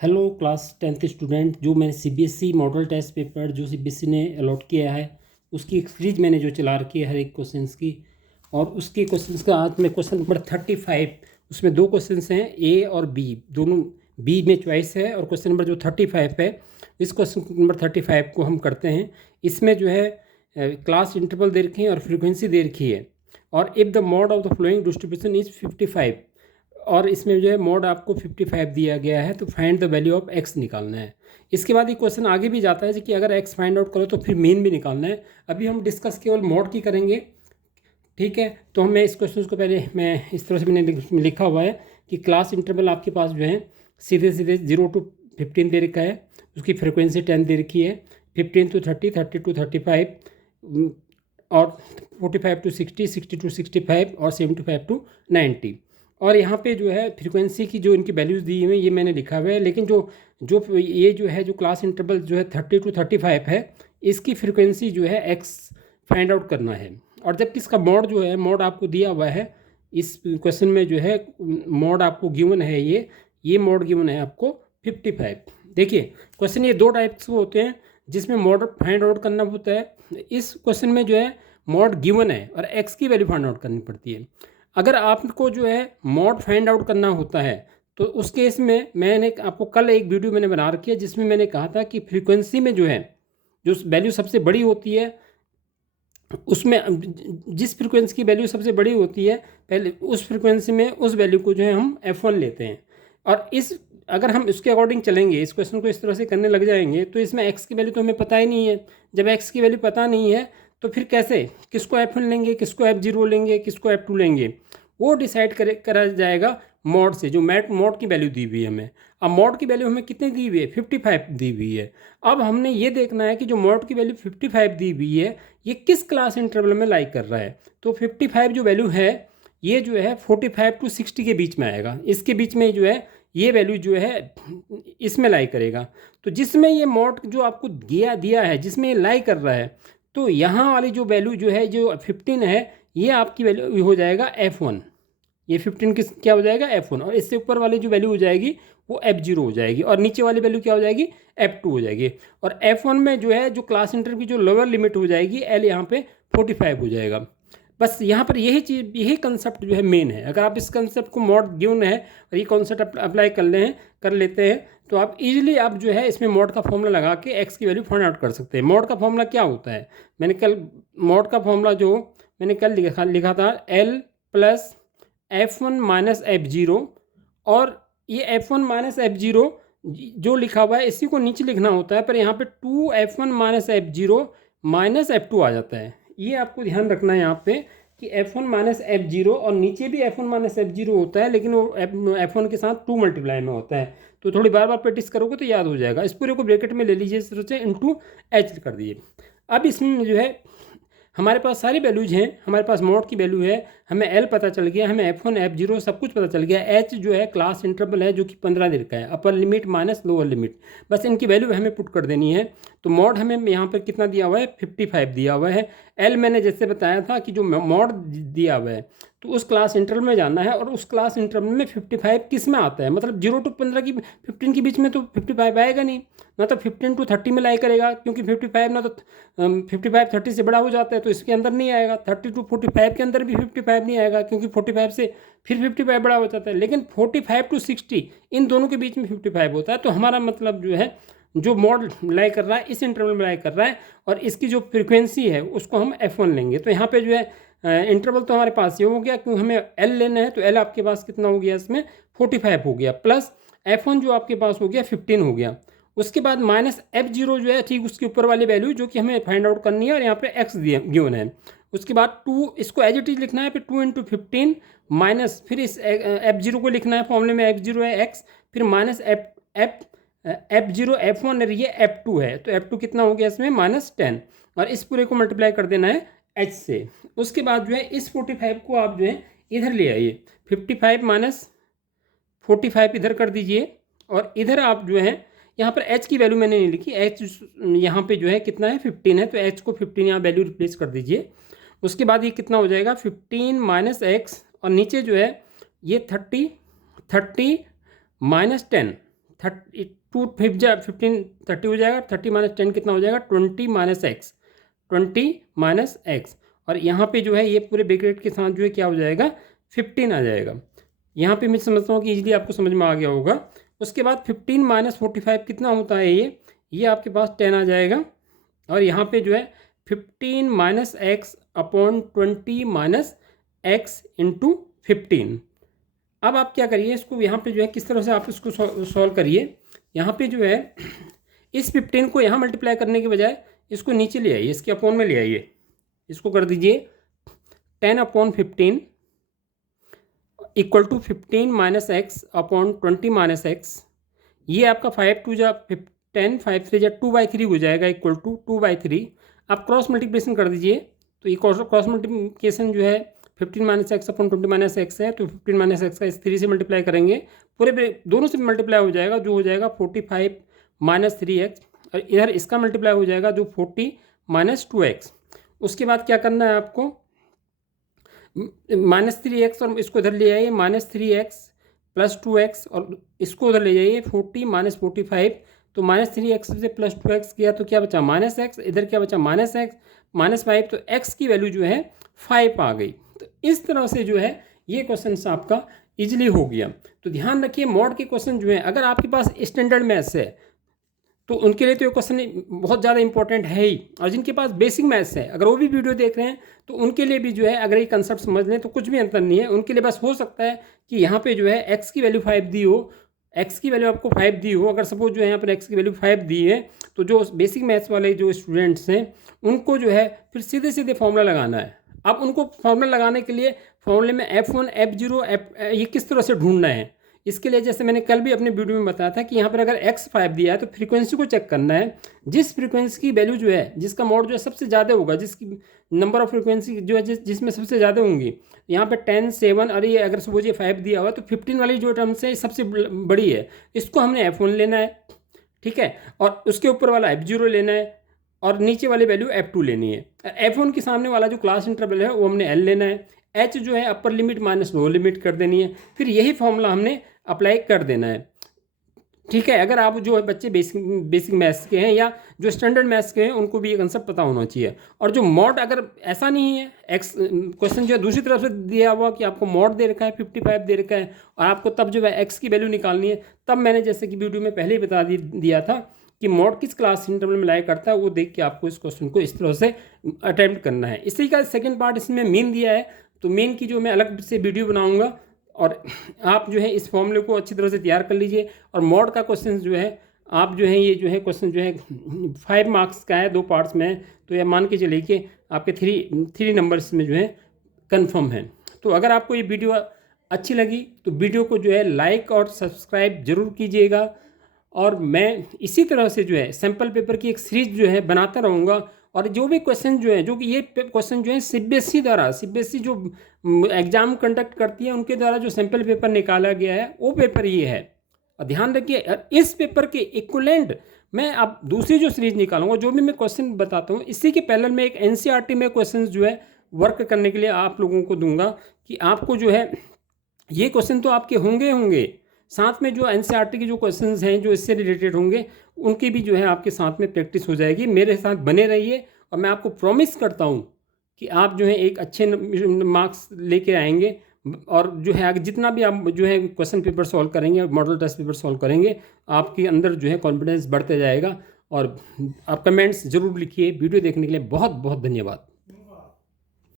Hello class 10th student. जो मैंने CBSE model test paper जो सीबीएसई ने अलॉट किया है उसकी एक सीरीज मैंने जो चला रखी है हर एक क्वेश्चंस की, और उसके क्वेश्चंस का आज मैं क्वेश्चन नंबर 35, उसमें दो क्वेश्चंस हैं ए और बी दोनों। बी में चॉइस है और क्वेश्चन नंबर जो 35 है, इस क्वेश्चन नंबर 35 को हम करते हैं। इसमें जो है क्लास इंटरवल दे रखी है और फ्रीक्वेंसी दे रखी है, और if the mod of the flowing distribution is 55, और इसमें जो है मोड आपको 55 दिया गया है, तो find the value of x निकालना है। इसके बाद ये क्वेश्चन आगे भी जाता है कि अगर एक्स फाइंड आउट करो तो फिर मीन भी निकालना है। अभी हम डिस्कस केवल मोड की करेंगे, ठीक है। तो मैं इस क्वेश्चन को पहले मैं इस तरह से मैंने लिखा हुआ है कि क्लास इंटरवल आपके पास जो है सीधे सीधे 0 to 15 दे रखा है, उसकी फ्रिक्वेंसी 10 दे रखी है, 15 to 30, 30 to 35, और 45 to 60, 60 to 65 और 75 to 90। और यहाँ पे जो है फ्रीक्वेंसी की जो इनकी वैल्यूज़ दी हुई है ये मैंने लिखा हुआ है, लेकिन जो जो ये जो है जो क्लास इंटरवल जो है 30 to 35 है, इसकी फ्रीक्वेंसी जो है एक्स फाइंड आउट करना है। और जबकि इसका मोड जो है, मोड आपको दिया हुआ है इस क्वेश्चन में, जो है मोड आपको गिवन है, ये मोड गिवन है आपको 55। देखिए क्वेश्चन ये दो टाइप्स के होते हैं जिसमें मोड फाइंड आउट करना होता है। इस क्वेश्चन में जो है मोड गिवन है और एक्स की वैल्यू फाइंड आउट करनी पड़ती है। अगर आपको जो है मोड फाइंड आउट करना होता है तो उस केस में मैंने आपको कल एक वीडियो मैंने बना रखी है जिसमें मैंने कहा था कि फ्रीक्वेंसी में जो है जो वैल्यू सबसे बड़ी होती है उसमें जिस फ्रीक्वेंसी की वैल्यू सबसे बड़ी होती है पहले उस फ्रीक्वेंसी में उस वैल्यू को जो है हम f1 लेते हैं। और इस अगर हम इसके अकॉर्डिंग चलेंगे, इस क्वेश्चन को इस तरह से करने लग जाएंगे, तो इसमें x की वैल्यू तो हमें पता ही नहीं है। जब x की वैल्यू पता नहीं है तो फिर कैसे, किसको f1 लेंगे, किसको f0 लेंगे, किसको f2 लेंगे, वो डिसाइड करा जाएगा मोड से, जो मोड की वैल्यू दी हुई है हमें। अब मोड की वैल्यू हमें कितनी दी हुई है, 55 दी हुई है। अब हमने ये देखना है कि जो मोड की वैल्यू 55 दी हुई है ये किस क्लास इंटरवल में लाई कर रहा है। तो 55 जो वैल्यू है ये जो है 45 to 60 के बीच में आएगा, इसके बीच में जो है ये वैल्यू जो है इसमें लाई करेगा। तो जिसमें ये मोड जो आपको दिया है जिसमें ये लाई कर रहा है, तो यहाँ वाली जो वैल्यू जो है जो 15 है ये आपकी वैल्यू हो जाएगा f1। ये 15 किस क्या हो जाएगा f1, और इससे ऊपर वाली जो वैल्यू हो जाएगी वो f0 हो जाएगी, और नीचे वाली वैल्यू क्या हो जाएगी f2 हो जाएगी। और f1 में जो है जो क्लास इंटरवल की जो लोअर लिमिट हो जाएगी l यहाँ पे 45 हो जाएगा। बस यहाँ पर यही चीज़, यही कंसेप्ट जो है मेन है। अगर आप इस कंसेप्ट को मोड गिवन है और ये कॉन्सेप्ट अप्लाई कर लेते हैं तो आप इजीली आप जो है इसमें मोड का फॉर्मूला लगा के एक्स की वैल्यू फाइंड आउट कर सकते हैं। मोड का फॉर्मूला क्या होता है, मैंने कल मोड का फॉर्मूला जो मैंने कल लिखा था l plus f1 minus f0, और ये f1 माइनस f0 जो लिखा हुआ है इसी को नीचे लिखना होता है, पर यहाँ पे 2f1 minus f0 minus f2 आ जाता है। ये आपको ध्यान रखना है यहाँ पे कि f1 माइनस f0, और नीचे भी f1 माइनस f0 होता है लेकिन वो f1 के साथ 2 मल्टीप्लाई में होता है। तो थोड़ी बार बार प्रैक्टिस करोगे तो याद हो जाएगा। इस पूरे को ब्रैकेट में ले लीजिए, इस तरह से इंटू एच कर दीजिए। अब इसमें जो है हमारे पास सारी वैल्यूज हैं, हमारे पास मोड की वैल्यू है, हमें एल पता चल गया, हमें f1 f0 सब कुछ पता चल गया। एच जो है क्लास इंटरवल है जो कि 15 दे रखा है, upper limit minus lower limit, बस इनकी वैल्यू हमें पुट कर देनी है। तो मोड हमें यहाँ पर कितना दिया हुआ है 55 दिया हुआ है। एल मैंने जैसे बताया था कि जो मोड दिया हुआ है तो उस क्लास इंटरवल में जाना है, और उस क्लास इंटरवल में 55 किस में आता है, मतलब 0 to 15 की 15 के बीच में तो 55 आएगा नहीं, ना तो 15 to 30 में लाई करेगा, क्योंकि 55 ना तो 55 30 से बड़ा हो जाता है तो इसके अंदर नहीं आएगा। 30 to 45 के अंदर भी 55 नहीं आएगा, क्योंकि 45 से फिर 55 बड़ा हो जाता है। लेकिन 45 to 60 इन दोनों के बीच में 55 होता है। तो हमारा मतलब जो है जो मोड लाई कर रहा है इस इंटरवल में लाई कर रहा है, और इसकी जो फ्रीक्वेंसी है उसको हम f1 लेंगे। तो यहाँ पे जो है इंटरवल तो हमारे पास ये हो गया, क्योंकि हमें l लेना है, तो l आपके पास कितना हो गया, इसमें 45 हो गया, प्लस f1 जो आपके पास हो गया 15 हो गया। उसके बाद माइनस f0 जो है ठीक उसके ऊपर वाली वैल्यू जो कि हमें फाइंड आउट करनी है, और यहाँ पे x दिया गिवन है। उसके बाद 2 इसको एज इट इज लिखना है, फिर 2 इंटू 15 माइनस, फिर इस f0 को लिखना है, फॉर्मूले में f0 है x, फिर माइनस f0 f1 है, ये f2 है, तो f2 कितना हो गया इसमें -10, और इस पूरे को मल्टीप्लाई कर देना है h से। उसके बाद जो है इस 45 को आप जो है इधर ले आइए, 55 माइनस 45 इधर कर दीजिए, और इधर आप जो है यहाँ पर h की वैल्यू मैंने नहीं लिखी, h यहाँ पे जो है कितना है 15 है, तो h को 15 यहाँ वैल्यू रिप्लेस कर दीजिए। उसके बाद ये कितना हो जाएगा 15 माइनस x, और नीचे जो है ये 30 माइनस 10, 2 5 जा 15 30 हो जाएगा, 30 माइनस 10 कितना हो जाएगा 20 माइनस एक्स, 20 माइनस एक्स, और यहाँ पे जो है ये पूरे ब्रैकेट के साथ जो है क्या हो जाएगा 15 आ जाएगा। यहाँ पे मैं समझता हूँ कि इजीली आपको समझ में आ गया होगा। उसके बाद 15 माइनस 45 कितना होता है ये आपके पास 10 आ जाएगा, और यहाँ पे जो है 15 minus X upon 20 minus x into 15। अब आप क्या करिए, इसको यहाँ पे जो है किस तरह से आप इसको सॉल्व करिए। यहाँ पे जो है इस 15 को यहाँ मल्टीप्लाई करने के बजाय इसको नीचे ले आइए, इसके अपॉन में ले आइए, इसको कर दीजिए 10 upon 15 equal to 15 minus X upon 20 minus X. ये आपका 5 2 जा 10, 5 3 जा 2/3 हो जाएगा इक्वल टू 2/3। आप क्रॉस मल्टीप्लिकेशन कर दीजिए, तो ये क्रॉस मल्टीप्लिकेशन जो है 15 minus X upon 20 minus x है, तो 15 माइनस एक्स का इस 3 से मल्टीप्लाई करेंगे, पूरे दोनों से मल्टीप्लाई हो जाएगा, जो हो जाएगा 45 माइनस 3x, और इधर इसका मल्टीप्लाई हो जाएगा जो 40 माइनस 2x। उसके बाद क्या करना है आपको, -3x और इसको इधर ले आइए, -3x प्लस 2x, और इसको उधर ले जाइए 40 माइनस 45, तो -3x से प्लस 2x किया तो क्या बचा -x, इधर क्या बचा -x माइनस 5, तो x की वैल्यू जो है 5 आ गई। तो इस तरह से जो है ये क्वेश्चन आपका इजीली हो गया। तो ध्यान रखिए मॉड के क्वेश्चन जो है अगर आपके पास स्टैंडर्ड मैथ्स है तो उनके लिए तो ये क्वेश्चन बहुत ज़्यादा इंपॉर्टेंट है ही, और जिनके पास बेसिक मैथ्स है अगर वो भी वीडियो देख रहे हैं तो उनके लिए भी जो है अगर ये कंसेप्ट समझ लें तो कुछ भी अंतर नहीं है। उनके लिए बस हो सकता है कि यहाँ पे जो है x की वैल्यू 5 दी हो, x की वैल्यू आपको 5 दी हो, अगर सपोज जो है यहाँ पर x की वैल्यू 5 दी है, तो जो बेसिक मैथ्स वाले जो स्टूडेंट्स हैं उनको जो है फिर सीधे सीधे फॉर्मूला लगाना है। अब उनको फॉर्मूला लगाने के लिए फॉर्मूले में F1 F0 ये किस तरह से ढूंढना है, इसके लिए जैसे मैंने कल भी अपने वीडियो में बताया था कि यहाँ पर अगर x5 दिया है तो फ्रीक्वेंसी को चेक करना है, जिस फ्रीक्वेंसी की वैल्यू जो है जिसका मॉड जो है सबसे ज़्यादा होगा, जिसकी नंबर ऑफ फ्रीक्वेंसी जो है जिसमें सबसे ज़्यादा होंगी, यहाँ पे 10 7 और ये अगर सपोज ये 5 दिया हुआ तो 15 वाली जो टर्म्स है सबसे बड़ी है, इसको हमने F1 लेना है, ठीक है, और उसके ऊपर वाला F0 लेना है, और नीचे वाली वैल्यू F2 लेनी है। F1 के सामने वाला जो क्लास इंटरवल है वो हमने L लेना है, H जो है upper limit minus lower limit कर देनी है, फिर यही फॉर्मूला हमने अप्लाई कर देना है, ठीक है। अगर आप जो है बच्चे बेसिक मैथ्स के हैं या जो स्टैंडर्ड मैथ्स के हैं उनको भी ये कंसेप्ट पता होना चाहिए। और जो मॉड अगर ऐसा नहीं है, एक्स क्वेश्चन जो है दूसरी तरफ से दिया हुआ कि आपको मॉड दे रखा है 55 दे रखा है और आपको तब जो है एक्स की वैल्यू निकालनी है, तब मैंने जैसे कि वीडियो में पहले ही बता दिया था कि मॉड किस क्लास इंटरवल में लाया करता है, वो देख के आपको इस क्वेश्चन को इस तरह से अटैम्प्ट करना है। इसी का सेकेंड पार्ट इसमें मेन दिया है, तो मेन की जो मैं अलग से वीडियो बनाऊँगा, और आप जो है इस फॉर्मूले को अच्छी तरह से तैयार कर लीजिए। और मॉड का क्वेश्चन जो है आप जो है ये जो है क्वेश्चन जो है 5 मार्क्स का है, 2 पार्ट्स में है, तो यह मान के चलिए कि आपके 3 नंबर्स में जो है कंफर्म है। तो अगर आपको ये वीडियो अच्छी लगी तो वीडियो को जो है लाइक और सब्सक्राइब जरूर कीजिएगा, और मैं इसी तरह से जो है सैम्पल पेपर की एक सीरीज जो है बनाता रहूँगा। और जो भी क्वेश्चन जो है, जो कि ये क्वेश्चन जो है सीबीएसई द्वारा, सीबीएसई जो एग्ज़ाम कंडक्ट करती है उनके द्वारा जो सैम्पल पेपर निकाला गया है वो पेपर ये है। और ध्यान रखिए इस पेपर के इक्विवेलेंट मैं अब दूसरी जो सीरीज निकालूंगा, जो भी मैं क्वेश्चन बताता हूँ इसी के पैरेलल में एक एनसीईआरटी में क्वेश्चन जो है वर्क करने के लिए आप लोगों को दूंगा, कि आपको जो है ये क्वेश्चन तो आपके होंगे, साथ में जो एनसीईआरटी के जो क्वेश्चंस हैं जो इससे रिलेटेड होंगे उनकी भी जो है आपके साथ में प्रैक्टिस हो जाएगी। मेरे साथ बने रहिए और मैं आपको प्रॉमिस करता हूँ कि आप जो है एक अच्छे मार्क्स लेके आएंगे, और जो है जितना भी आप जो है क्वेश्चन पेपर सॉल्व करेंगे, मॉडल टेस्ट पेपर सॉल्व करेंगे, आपके अंदर जो है कॉन्फिडेंस बढ़ते जाएगा। और आप कमेंट्स जरूर लिखिए। वीडियो देखने के लिए बहुत बहुत धन्यवाद।